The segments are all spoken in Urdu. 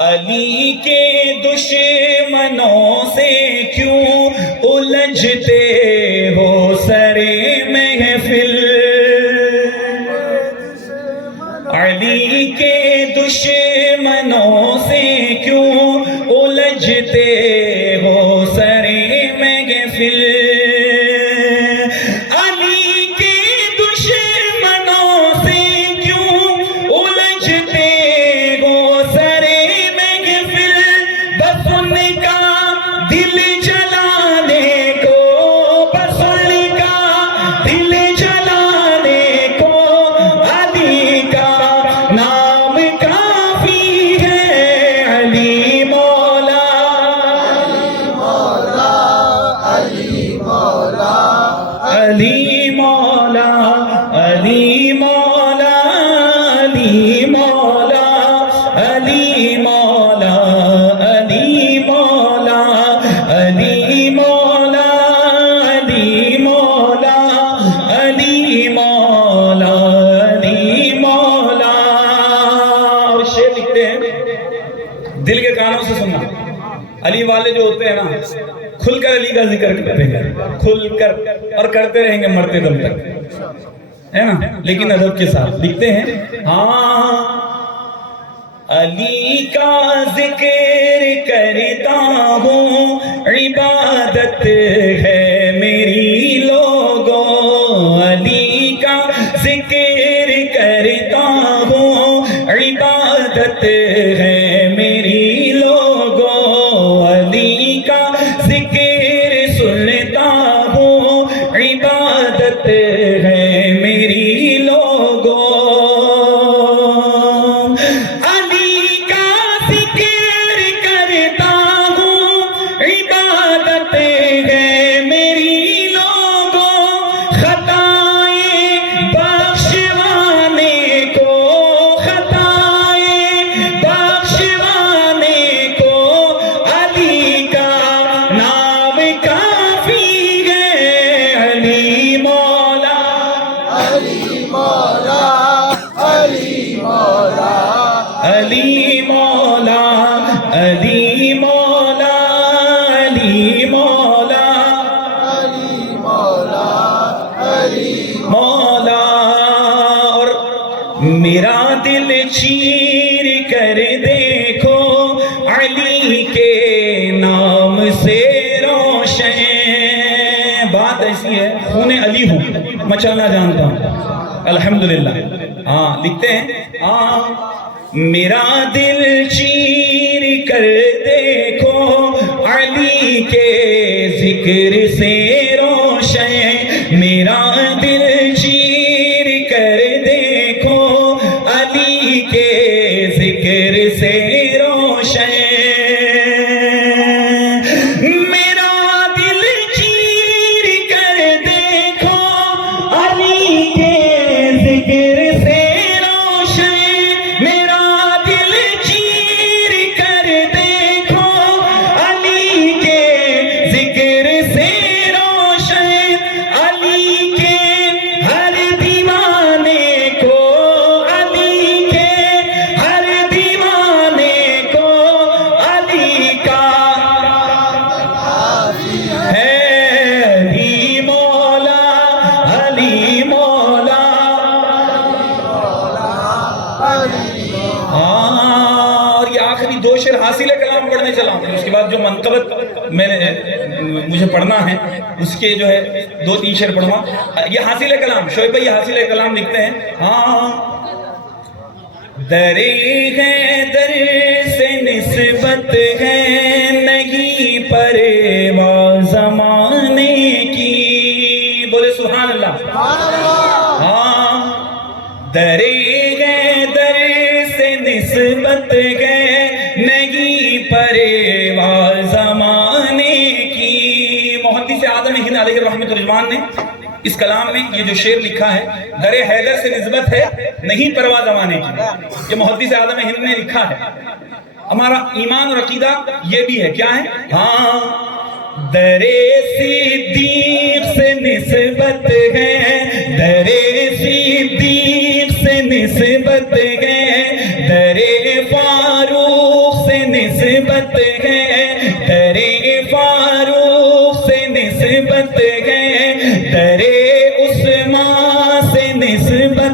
علی کے دشمنوں سے کیوں الجھتے ہو سرے محفل علی کے دشمنوں سے کیوں الجھتے ہو سرے محفل علی کے دشمنوں سے کیوں الجھتے ہو سرے محفل بس ان کا دل جلانے کو بس ان کا دل جلانے کو علی کا نام کافی ہے علی مولا علی مولا علی مولا علی مولا علی مولا علی مولا علی مولا علی مولا علی مولا علی مولا علی مولا اور شعر لکھتے ہیں دل کے کانوں سے سننا علی والے جو ہوتے ہیں نا کھل کر علی کا ذکر کرتے ہیں کھل کر اور کرتے رہیں گے مرتے دم تک ہے نا لیکن ادب کے ساتھ لکھتے ہیں ہاں علی کا ذکر کرتا ہوں عبادت ہے میری لوگوں علی کا ذکر کرتا ہوں عبادت ہے میری لوگوں علی کا ذکر سنتا ہوں عبادت ہے میری لوگوں علی کا ذکر کرتا ہوں عبادت ہے میری لوگوں خطائیں بخشوانے کو خطائیں بخشوانے کو علی کا نام کافی ہے علی مولا علی مولا علی مولا علی مولا علی مولا علی مولا علی مولا علی مولا اور میرا دل چیر کر دیکھو علی کے نام سے روشن بات ایسی ہے خون علی ہوں میں چلنا جانتا ہوں الحمدللہ ہاں لکھتے ہیں ہاں میرا دل چیر کر دیکھو علی کے ذکر سے روشن میرا دل چیر کر دیکھو علی کے ذکر سے روشن میرا دل چیر کر دیکھو علی کے ذکر سے روشن میرا دل چیر کر دیکھو علی کے ذکر سے روشن علی کے ہر دیوانے کو علی کے ہر دیوانے کو علی کا ہے علی مولا علی مولا اور یہ آخری دو شعر حاصل کلام پڑھنے چلا ہوں اس کے بعد جو منقبت میں نے مجھے پڑھنا ہے اس کے جو ہے دو تین شعر پڑھوں یہ حاصل کلام شعیب بھائی حاصل کلام لکھتے ہیں ہاں درے ہے در سے نسبت ہے نہیں پرواہ زمانے کی بولے سبحان اللہ ہاں درے ہے در سے نسبت ہے نہیں پرواہ زمانے کی محدث اعظم ہند علیہ الرحمۃ الرحمان نے اس کلام میں یہ جو شعر لکھا ہے در حیدر سے نسبت ہے نہیں پرواہ زمانے کی یہ محدث اعظم ہند نے لکھا ہے ہمارا ایمان اور عقیدہ یہ بھی ہے کیا ہے ہاں در صدیق سے نسبت ہے در صدیق سے نسبت ہے در فاروق سے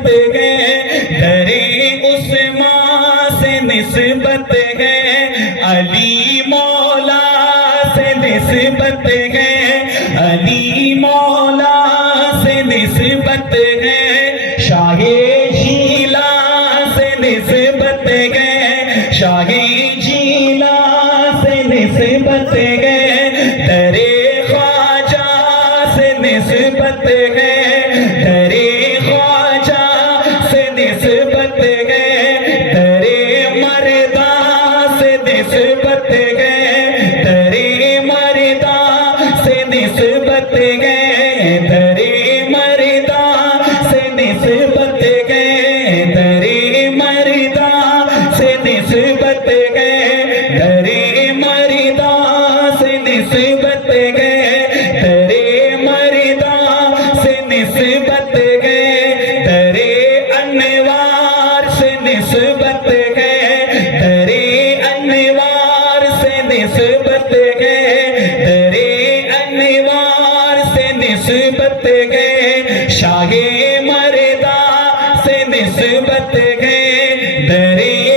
نسبت ہے درے عثمان سے نسبت ہے علی مولا سے نسبت ہے علی مولا سے نسبت ہے شاہ جیلا سے نسبت ہے شاہ جیلا سے نسبت ہے درے خواجہ سے نسبت ہے درے خواجہ سے نسبت ہے درے مردہ سے نسبت ہے درے مردہ سے نسبت ہے درے مردہ سے نسبت ہے درے مردہ سے نسبت ہے درے مردہ سے نسبت ہے درے مردہ سے نسبت ہے درے انوار سے نسبت ہے درے انوار سے نسبت ہے درے انوار سے نسبت ہے شاہ مردہ سے نسبت ہے درے